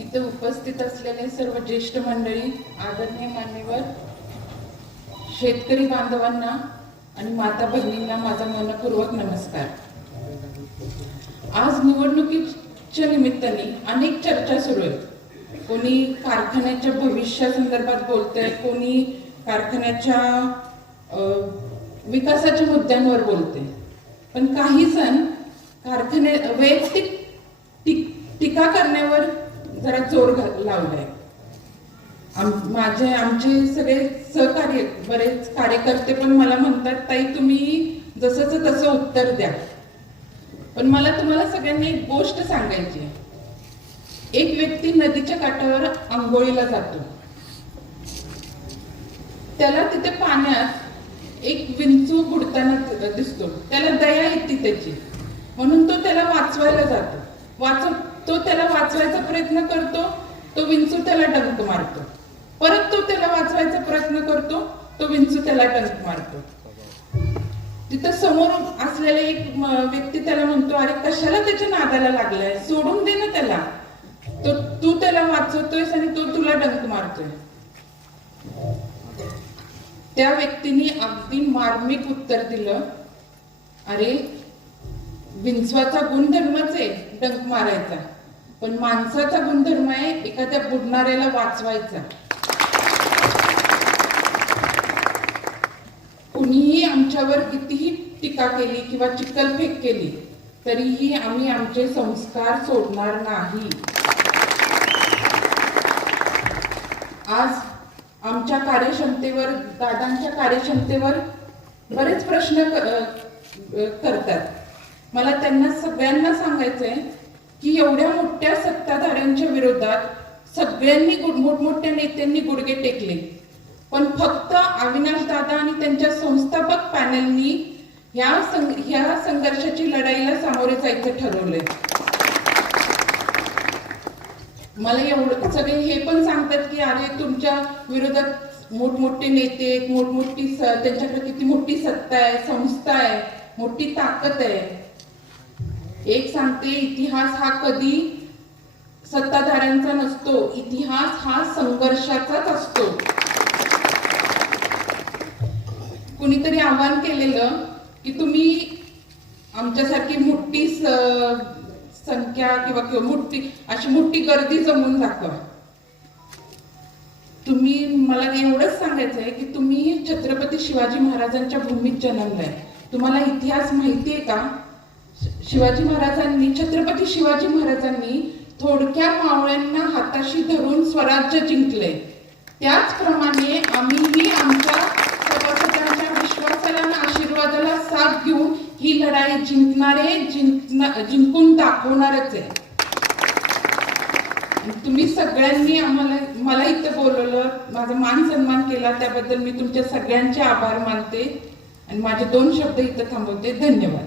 इथे उपस्थित असलेले सर्व ज्येष्ठ मंडळी, आदरणीय मान्यवर, शेतकरी बांधवांना आणि माता भगिनींना माझा मनपूर्वक नमस्कार। आज निवडणुकीच्या निमित्ताने अनेक चर्चा सुरू आहेत। कोणी कारखान्याच्या भविष्यासंदर्भात बोलतंय, कोणी कारखान्याच्या विकासाच्या मुद्द्यांवर बोलते, पण काही जण कारखाने वैयक्तिक टीका करण्यावर जरा जोर लावलाय। आमचे सगळे सहकार्य, बरेच कार्यकर्ते पण मला म्हणतात, ताई तुम्ही जसंच तसं उत्तर द्या। पण मला तुम्हाला सगळ्यांनी एक गोष्ट सांगायची। एक व्यक्ती नदीच्या काठावर आंघोळीला जातो, त्याला तिथे पाण्यात एक विंचू बुडताना दिसतो, त्याला दया येते त्याची, म्हणून तो त्याला वाचवायला जातो। तो त्याला वाचवायचा प्रयत्न करतो, तो विंचू त्याला डंक मारतो, परत तो त्याला वाचवायचा प्रयत्न करतो, तो विंचू त्याला डंक मारतो। तिथं समोर असलेला एक व्यक्ती त्याला म्हणतो, अरे कशाला त्याच्या नादाला लागलाय, सोडून दे ना त्याला, तू त्याला वाचवतोयस आणि तो तुला डंक मारतोय। त्या व्यक्तीने अगदी मार्मिक उत्तर दिलं, अरे विंचवाचा गुणधर्मच आहे डंक मारायचा, पण माणसाचा गुणधर्म आहे एखाद्या बुडणाऱ्याला वाचवायचा। कुणीही आमच्यावर कितीही टीका केली किंवा चिखलफेक केली तरीही आम्ही आमचे संस्कार सोडणार नाही। आज आमच्या कार्यक्षमतेवर, दादांच्या कार्यक्षमतेवर बरेच प्रश्न करतात। मला त्यांना सगळ्यांना सांगायचंय की एवढ्या मोठ्या सत्ताधाऱ्यांच्या विरोधात सगळ्यांनी, मोठमोठ्या नेत्यांनी गुडघे टेकले, पण फक्त अविनाश दादा आणि त्यांच्या संस्थापक पॅनलनी ह्या संघर्षाची लढाईला सामोरे जायचं ठरवलंय। मला एवढं सगळे हे पण सांगतात की अरे तुमच्या विरोधात मोठमोठे नेते, मोठमोठी त्यांच्याकडे किती मोठी सत्ता आहे, संस्था आहे, मोठी ताकद आहे। एक सांगते, इतिहास हा कधी सत्ताधाऱ्यांचा नसतो, इतिहास हा संघर्षाचाच असतो। कुणीतरी आव्हान केलेलं की तुम्ही आमच्यासारखी मोठी संख्या किंवा मोठी गर्दी जमवून दाखवा। मला एवढंच सांगायचंय की तुम्ही छत्रपती शिवाजी महाराजांच्या भूमीत जन्मलाय। तुम्हाला इतिहास माहितीये का? छत्रपती शिवाजी महाराजांनी थोडक्या मावळ्यांना हाताशी धरून स्वराज्य जिंकले। त्याचप्रमाणे आम्हीही आमच्या सभासदांच्या विश्वासाला आणि आशीर्वादाला साथ घेऊन ही लढाई जिंकून दाखवणारच आहे। तुम्ही सगळ्यांनी मला इथं बोलवलं, माझा मान सन्मान केला, त्याबद्दल मी तुमच्या सगळ्यांचे आभार मानते आणि माझे 2 शब्द इथं थांबवते। धन्यवाद।